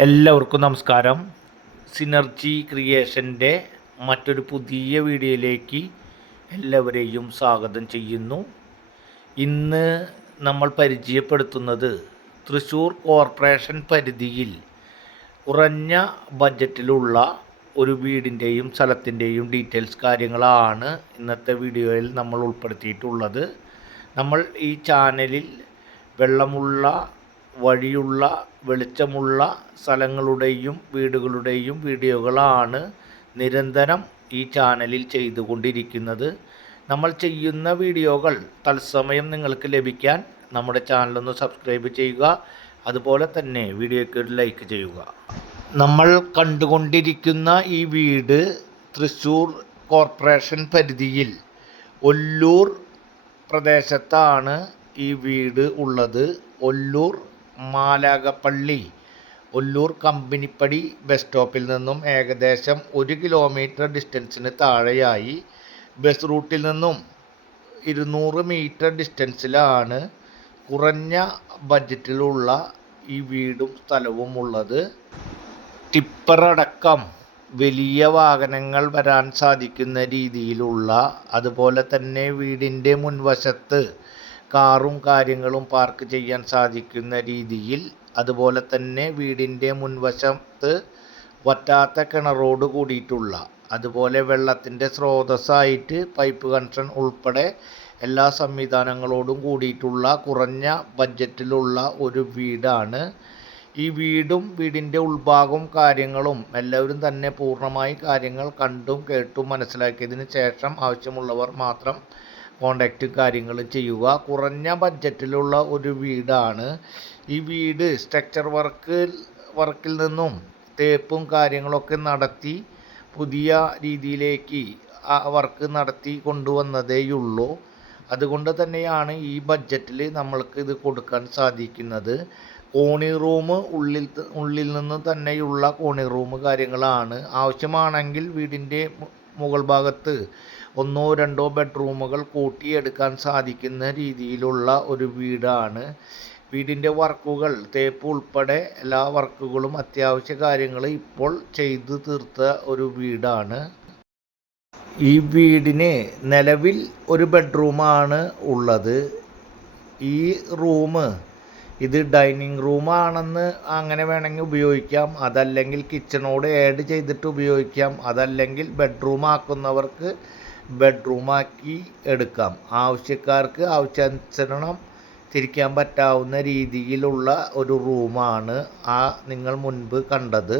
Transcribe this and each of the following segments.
എല്ലാവർക്കും നമസ്കാരം. സിനർജി ക്രിയേഷന്റെ മറ്റൊരു പുതിയ വീഡിയോയിലേക്ക് എല്ലാവരെയും സ്വാഗതം ചെയ്യുന്നു. ഇന്ന് നമ്മൾ പരിചയപ്പെടുത്തുന്നത് തൃശ്ശൂർ കോർപ്പറേഷൻ പരിധിയിൽ കുറഞ്ഞ ബജറ്റിലുള്ള ഒരു വീടിന്റെയും സ്ഥലത്തിന്റെയും ഡീറ്റെയിൽസ് കാര്യങ്ങളാണ് ഇന്നത്തെ വീഡിയോയിൽ നമ്മൾ ഉൾപ്പെടുത്തിയിട്ടുള്ളത്. നമ്മൾ ഈ ചാനലിൽ വെള്ളമുള്ള വഴിയുള്ള വെളിച്ചമുള്ള സ്ഥലങ്ങളുടെയും വീടുകളുടെയും വീഡിയോകളാണ് നിരന്തരം ഈ ചാനലിൽ ചെയ്തുകൊണ്ടിരിക്കുന്നത്. നമ്മൾ ചെയ്യുന്ന വീഡിയോകൾ തത്സമയം നിങ്ങൾക്ക് ലഭിക്കാൻ നമ്മുടെ ചാനലൊന്ന് സബ്സ്ക്രൈബ് ചെയ്യുക. അതുപോലെ തന്നെ വീഡിയോയ്ക്ക് ഒരു ലൈക്ക് ചെയ്യുക. നമ്മൾ കണ്ടുകൊണ്ടിരിക്കുന്ന ഈ വീട് തൃശ്ശൂർ കോർപ്പറേഷൻ പരിധിയിൽ ഒല്ലൂർ പ്രദേശത്താണ് ഈ വീട് ഉള്ളത്. ഒല്ലൂർ മാലാകപ്പള്ളി ഒല്ലൂർ കമ്പനിപ്പടി ബസ് സ്റ്റോപ്പിൽ നിന്നും ഏകദേശം ഒരു കിലോമീറ്റർ ഡിസ്റ്റൻസിന് താഴെയായി. ബസ് റൂട്ടിൽ നിന്നും ഇരുന്നൂറ് മീറ്റർ ഡിസ്റ്റൻസിലാണ് കുറഞ്ഞ ബജറ്റിലുള്ള ഈ വീടും സ്ഥലവും ഉള്ളത്. ടിപ്പറടക്കം വലിയ വാഹനങ്ങൾ വരാൻ സാധിക്കുന്ന രീതിയിലുള്ള അതുപോലെ തന്നെ വീടിന്റെ മുൻവശത്ത് കാറും കാര്യങ്ങളും പാർക്ക് ചെയ്യാൻ സാധിക്കുന്ന രീതിയിൽ അതുപോലെ തന്നെ വീടിന്റെ മുൻവശത്ത് വറ്റാത്ത കിണറോട് കൂടിയിട്ടുള്ള അതുപോലെ വെള്ളത്തിന്റെ സ്രോതസ്സായിട്ട് പൈപ്പ് കണക്ഷൻ ഉൾപ്പെടെ എല്ലാ സംവിധാനങ്ങളോടും കൂടിയിട്ടുള്ള കുറഞ്ഞ ബഡ്ജറ്റിലുള്ള ഒരു വീടാണ്. ഈ വീടും വീടിന്റെ ഉൾഭാഗവും കാര്യങ്ങളും എല്ലാവരും തന്നെ പൂർണമായി കാര്യങ്ങൾ കണ്ടും കേട്ടും മനസ്സിലാക്കിയതിന് ശേഷം ആവശ്യമുള്ളവർ മാത്രം കോണ്ടാക്റ്റ് കാര്യങ്ങൾ ചെയ്യുക. കുറഞ്ഞ ബഡ്ജറ്റിലുള്ള ഒരു വീടാണ്. ഈ വീട് സ്ട്രക്ചർ വർക്ക് വർക്കിൽ നിന്നും തേപ്പും കാര്യങ്ങളൊക്കെ നടത്തി പുതിയ രീതിയിലേക്ക് വർക്ക് നടത്തി കൊണ്ടുവന്നതേയുള്ളൂ അതുകൊണ്ട് തന്നെയാണ് ഈ ബഡ്ജറ്റിൽ നമ്മൾക്ക് ഇത് കൊടുക്കാൻ സാധിക്കുന്നത്. കോണി റൂം ഉള്ളിൽ ഉള്ളിൽ നിന്ന് തന്നെയുള്ള കോണി റൂം കാര്യങ്ങളാണ്. ആവശ്യമാണെങ്കിൽ വീടിന്റെ മുകൾ ഭാഗത്ത് ഒന്നോ രണ്ടോ ബെഡ്റൂമുകൾ കൂട്ടിയെടുക്കാൻ സാധിക്കുന്ന രീതിയിലുള്ള ഒരു വീടാണ്. വീടിന്റെ വർക്കുകൾ തേപ്പ് ഉൾപ്പെടെ എല്ലാ വർക്കുകളും അത്യാവശ്യ കാര്യങ്ങൾ ഇപ്പോൾ ചെയ്തു തീർത്ത ഒരു വീടാണ്. ഈ വീടിന് നിലവിൽ ഒരു ബെഡ്റൂമാണ് ഉള്ളത്. ഈ റൂം ഇത് ഡൈനിങ് റൂമാണെന്ന് അങ്ങനെ വേണമെങ്കിൽ ഉപയോഗിക്കാം. അതല്ലെങ്കിൽ കിച്ചണോട് ആഡ് ചെയ്തിട്ട് ഉപയോഗിക്കാം. അതല്ലെങ്കിൽ ബെഡ്റൂം ആക്കുന്നവർക്ക് ബെഡ്റൂമാക്കി എടുക്കാം. ആവശ്യക്കാർക്ക് ആവശ്യാനുസരണം തിരിക്കാൻ പറ്റാവുന്ന രീതിയിലുള്ള ഒരു റൂമാണ് ആ നിങ്ങൾ മുൻപ് കണ്ടത്.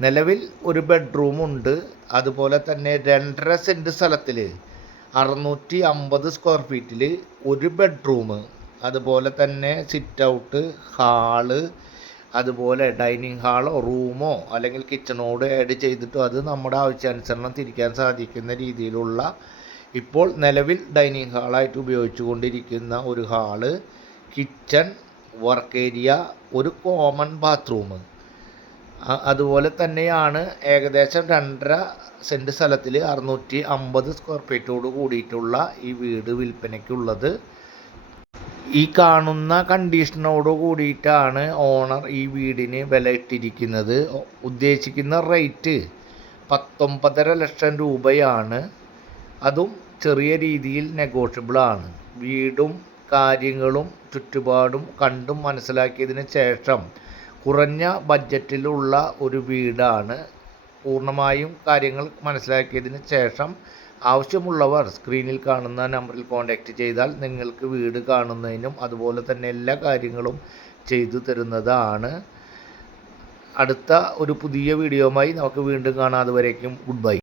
നിലവിൽ ഒരു ബെഡ്റൂമുണ്ട് അതുപോലെ തന്നെ രണ്ടര സെന്റ് സ്ഥലത്തിൽ അറുന്നൂറ്റി അമ്പത് സ്ക്വയർ ഫീറ്റിൽ ഒരു ബെഡ്റൂം അതുപോലെ തന്നെ സിറ്റ് ഔട്ട് ഹാൾ അതുപോലെ ഡൈനിങ് ഹാളോ റൂമോ അല്ലെങ്കിൽ കിച്ചണോട് ആഡ് ചെയ്തിട്ടോ അത് നമ്മുടെ ആവശ്യാനുസരണം തിരിക്കാൻ സാധിക്കുന്ന രീതിയിലുള്ള ഇപ്പോൾ നിലവിൽ ഡൈനിങ് ഹാളായിട്ട് ഉപയോഗിച്ചു കൊണ്ടിരിക്കുന്ന ഒരു ഹാൾ കിച്ചൺ വർക്ക് ഏരിയ ഒരു കോമൺ ബാത്റൂം അതുപോലെ തന്നെയാണ് ഏകദേശം രണ്ടര സെന്റ് സ്ഥലത്തിൽ അറുന്നൂറ്റി അമ്പത് സ്ക്വയർ ഫീറ്റോട് കൂടിയിട്ടുള്ള ഈ വീട് വിൽപ്പനയ്ക്കുള്ളത്. ഈ കാണുന്ന കണ്ടീഷനോട് കൂടിയിട്ടാണ് ഓണർ ഈ വീടിന് വില ഇട്ടിരിക്കുന്നത്. ഉദ്ദേശിക്കുന്ന റേറ്റ് പത്തൊമ്പതര ലക്ഷം രൂപയാണ്. അതും ചെറിയ രീതിയിൽ നെഗോഷ്യബിൾ ആണ്. വീടും കാര്യങ്ങളും ചുറ്റുപാടും കണ്ടും മനസ്സിലാക്കിയതിന് ശേഷം കുറഞ്ഞ ബഡ്ജറ്റിലുള്ള ഒരു വീടാണ്. പൂർണമായും കാര്യങ്ങൾ മനസ്സിലാക്കിയതിന് ശേഷം ആവശ്യമുള്ളവർ സ്ക്രീനിൽ കാണുന്ന നമ്പറിൽ കോൺടാക്റ്റ് ചെയ്താൽ നിങ്ങൾക്ക് വീട് കാണുന്നതിനും അതുപോലെ തന്നെ എല്ലാ കാര്യങ്ങളും ചെയ്തു തരുന്നതാണ്. അടുത്ത ഒരു പുതിയ വീഡിയോയുമായി നമുക്ക് വീണ്ടും കാണാം. അതുവരേക്കും ഗുഡ് ബൈ.